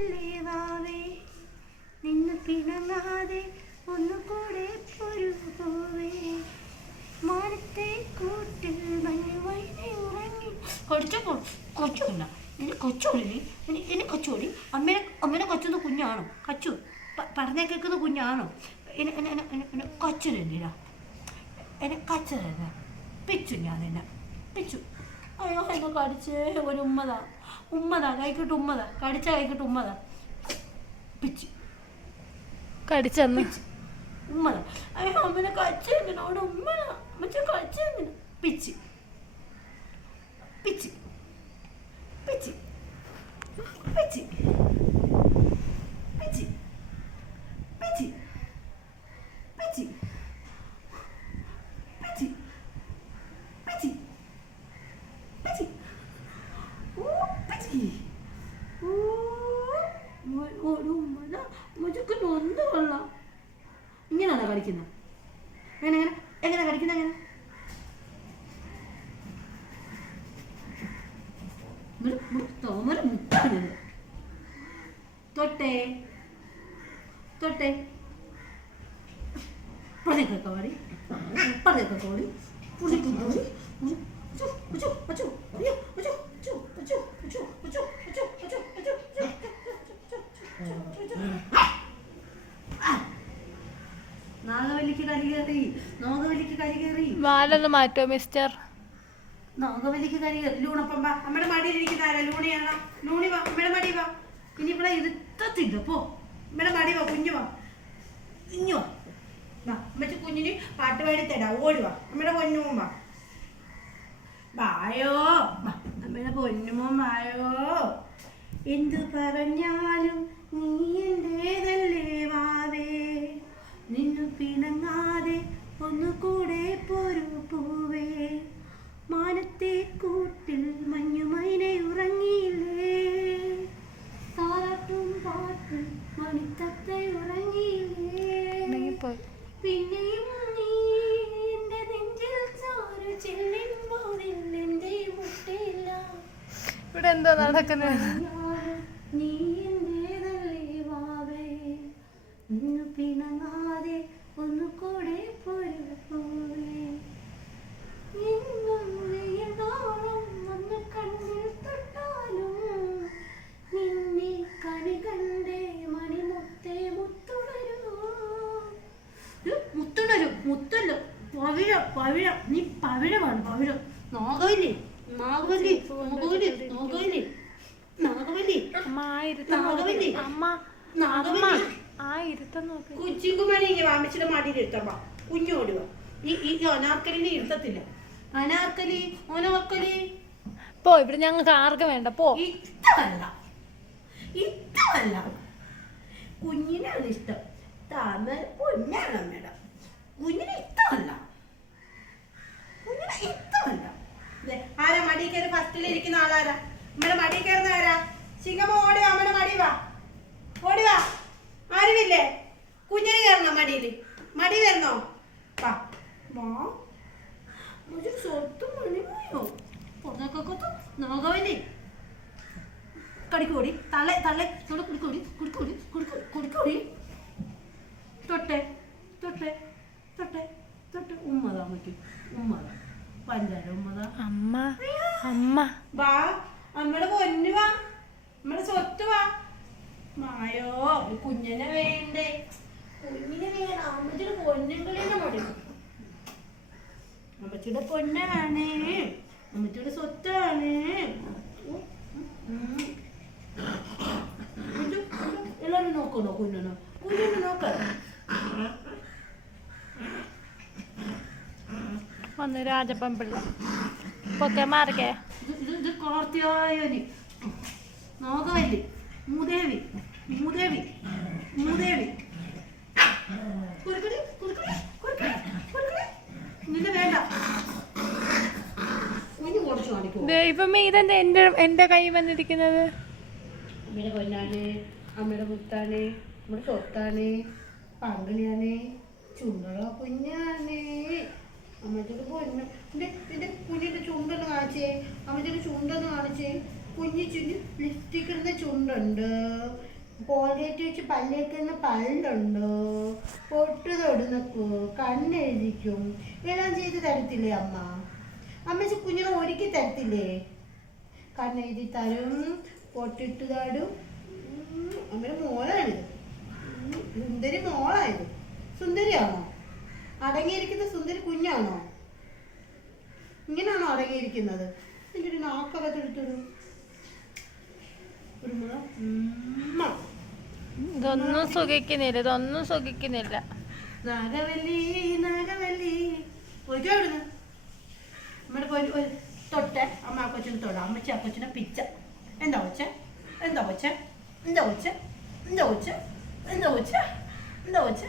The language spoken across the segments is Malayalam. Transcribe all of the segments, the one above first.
ഏതല്ലേ വാവേ നിന്ന് പിണങ്ങാതെ ഒന്നുകൂടെ പൊരുപോവേ മാനത്തെ കൂട്ടിൽ മഞ്ഞുവൈനെ ഉറങ്ങി. കൊച്ചു കൊച്ചുമില്ല ഇനി കൊച്ചുള്ളി ഇനി ഇനി കൊച്ചുകൂടി അമ്മേനെ അമ്മേനെ കൊച്ചുന്ന കുഞ്ഞാണോ? കച്ചു പറഞ്ഞ കേൾക്കുന്ന കുഞ്ഞാണോ? എന്നെ എന്നെ എന്നെ എന്നെ എന്നെ കൊച്ചിനെന്തിനാ? എന്നെ കച്ചതന്നെ പിച്ചു ഞാൻ നിന്നെ പിച്ചു. അയ്യോ എന്നെ കടിച്ചേ ഒരു ഉമ്മതാ. ഉമ്മതാ കൈക്കിട്ട് ഉമ്മതാ കടിച്ച കൈക്കിട്ട് ഉമ്മതാ. പിച്ച്. കടിച്ചന്ന് ഉമ്മതാ. അയ്യോ അമ്മനെ കച്ചെന്തിനാ അവിടെ ഉമ്മന അമ്മച്ച കച്ചെന്തിനാ പിച്ച് പിച്ച്. പിച്ച്. ഒരു മഴ മുജുക്കിന് ഒന്ന് കൊള്ളാം. ഇങ്ങനെയാണോ കളിക്കുന്നത് എങ്ങനെ എങ്ങനെ? എങ്ങനെ കളിക്കുന്നത് എങ്ങനെ തോമര മുക്കുന്നത് തൊട്ടേ. തൊട്ടേ. പതിക്കെ കോടി പതിക്കെ കോടി പുതിക്കുന്തോടി അച്ചു അച്ചു അച്ചു അയ്യോ അച്ചു കയറി നാഗവല്ലിക്ക് കരി കയറി വാലൊന്ന് മാറ്റോ മിസ്റ്റർ? നോഗവലിക്ക് കരി കയറി ലൂണപ്പം വാ. അമ്മയുടെ മടിയിലിരിക്കുന്ന ആരാ? ലൂണിയാണോ ലൂണി വാ. അമ്മയുടെ മടി വാ. ഇനി ഇവിടെ ഇരുത്തത്തില്ല. പോ. അമ്മയുടെ മടി വാ. കുഞ്ഞു വാ. ഇഞ്ഞു വാ. വാ. അമ്മച്ച കുഞ്ഞിന് പാട്ട് പാടി തരാ ഓടി വാ. അമ്മയുടെ പൊന്നുമോൻ വാ. വായോ. വാ. അമ്മയുടെ പൊന്നുമോൻ വായോ. എന്തു പറഞ്ഞാലും നീ എന്റേതല്ലേ വാവേ? നിന്നു ഒന്നുകൂടെ പോരൂ പൂവേ. മാനത്തെ കൂട്ടിൽ മഞ്ഞുമൈനെ ഉറങ്ങിയില്ലേ. താരാട്ടും പാട്ട് മണിത്തത്തെ ഉറങ്ങിയില്ലേ. പിന്നെയും നീ എന്റെ നെഞ്ചിൽ ചാരു ചെല്ലുമ്പോൾ ഇവിടെ എന്താ നടക്കുന്നത് പവിഴം നാഗവല്ലി നാഗവല്ലി നാഗവല്ലി നാഗവല്ലി നാഗവല്ലി നാഗവല്ലി. നാഗവല്ലി. ആ ഇരുത്തം നോക്ക്. കുച്ചിക്കുമണി ഇങ്ങനെ വാമിച്ചിട്ട് മടിയിൽ ഇരുത്തമ്മ കുഞ്ഞോടുക ഈ ഈ അനാർക്കലിനെ ഇരുത്തത്തില്ല. അനാർക്കലി അനാർക്കലി പോ ഇവിടെ ഞങ്ങൾക്ക് ആർക്കും വേണ്ട പോ. ഇഷ്ടമല്ല. ഇഷ്ടമല്ല. കുഞ്ഞിനാണ് ഇഷ്ടം. താമര പൊന്നാണ് അമ്മയുടെ കുഞ്ഞിനെ ഇഷ്ടമല്ല കുഞ്ഞിനെ ഇഷ്ടമല്ല ദേ, ആരാ മടി കയറി ഫസ്റ്റിൽ ഇരിക്കുന്ന ആളാരാ? നമ്മുടെ മടി കയറുന്ന ആരാ? ചിങ്ങമ്മ ഓടി വാ നമ്മുടെ മടി വാ. ഓടി വാ. ആരുമില്ലേ? കുഞ്ഞിന് കയറണോ മടിയിൽ മടി കയറണോ വാ. വാ. തള്ളെ സ്വത്ത് കുടിക്കൂടി കുടിക്കൂടി കുടിക്കൂടി. തള്ള തള്ള. കുടിക്കോടി കുടിക്കോടി കുടിക്കോടി. തൊട്ടെ തൊട്ടെ തൊട്ടെ തൊട്ടെ. ഉമ്മതാ മറ്റേ ഉമ്മതാ. പഞ്ചാര ഉമ്മതാ അമ്മ അമ്മ വാ അമ്മയുടെ പൊന്നു വാ അമ്മയുടെ സ്വത്ത് വാ മായോ കുഞ്ഞിനെ വേണ്ടേ കുഞ്ഞിനെ വേണം അമ്മച്ചിയുടെ പൊന്നുകളിനെ മടി അമ്മച്ചിയുടെ പൊന്നാണ് അമ്മച്ചിയുടെ സ്വത്താണ് എല്ലാവരും നോക്കണോ കുഞ്ഞിനെ കുഞ്ഞിനെ നോക്കാം വന്ന് രാജപ്പൻ പിള്ള പൊക്കെ മാറിക്കേ. ഇത് മൂദേവി. മൂദേവി. ഇതെന്താ എന്റെ എന്റെ കൈ വന്നിരിക്കുന്നത്? അമ്മയുടെ കൊല്ലാനെ അമ്മയുടെ മുത്താനെ നമ്മുടെ സ്വത്താനെ പങ്കളിയാനെ ചുണ്ടള കുഞ്ഞാനേ അമ്മച്ചൊരു പോയിരുന്നു എന്റെ എന്റെ കുഞ്ഞിന്റെ ചുണ്ടൊന്ന് കാണിച്ചേ. അമ്മച്ചിക്ക് ചുണ്ടൊന്ന് കാണിച്ചേ. കുഞ്ഞു ചുഞ്ഞു ലിപ്സ്റ്റിക് ഇടുന്ന ചുണ്ടുണ്ട്. കോൾഗേറ്റ് വെച്ച് പല്ലേക്കുന്ന പല്ലുണ്ട്. പൊട്ട് തൊടുന്നക്കോ കണ്ണെഴുതിക്കും. എല്ലാം ചെയ്ത് തരത്തില്ലേ അമ്മ? അമ്മച്ചി കുഞ്ഞിനെ ഒരുക്കി തരത്തില്ലേ? കണ്ണെഴുതി തരും പൊട്ടിട്ട് തരും. അമ്മയുടെ മോളാണിത് സുന്ദരി മോളായത്. സുന്ദരിയാണോ? അടങ്ങിയിരിക്കുന്ന സുന്ദരി കുഞ്ഞാണോ? ഇങ്ങനെയാണോ അടങ്ങിയിരിക്കുന്നത്? എന്റെ ഒരു നാക്കകത്തെടുത്തൊരു ഒരു. ഇതൊന്നും സുഖിക്കുന്നില്ല ഇതൊന്നും സുഖിക്കുന്നില്ല. നാഗവല്ലി നാഗവല്ലി. ഇവിടുന്ന്. നമ്മുടെ പോയി ഒരു തൊട്ടെ അമ്മ കൊച്ചിനെ തൊടാം. അമ്മച്ചി അപ്പച്ചനെ പിച്ച. എന്താ കൊച്ച? എന്താ കൊച്ച? എന്താ കൊച്ച? എന്താ കൊച്ച? എന്താ കൊച്ച? എന്താ കൊച്ച?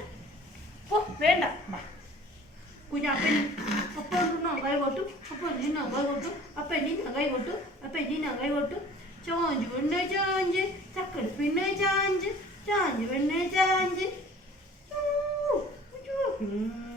ഓ വേണ്ട. വാ കുഞ്ഞ അപ്പനി അപ്പ നഗായി കൊട്ടു. അപ്പ നീ കൈ കൊട്ടു. അപ്പ നീ കൈ കൊട്ടു. അപ്പ നീ കൈ കൊട്ടു. ചോഞ്ച് പിന്നെ ചോഞ്ച്. ചക്കട് പിന്നെ ചാഞ്ച്. ചാഞ്ച് പെണ്ണെ ചാഞ്ച്. ഉം.